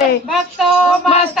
Bakto, mas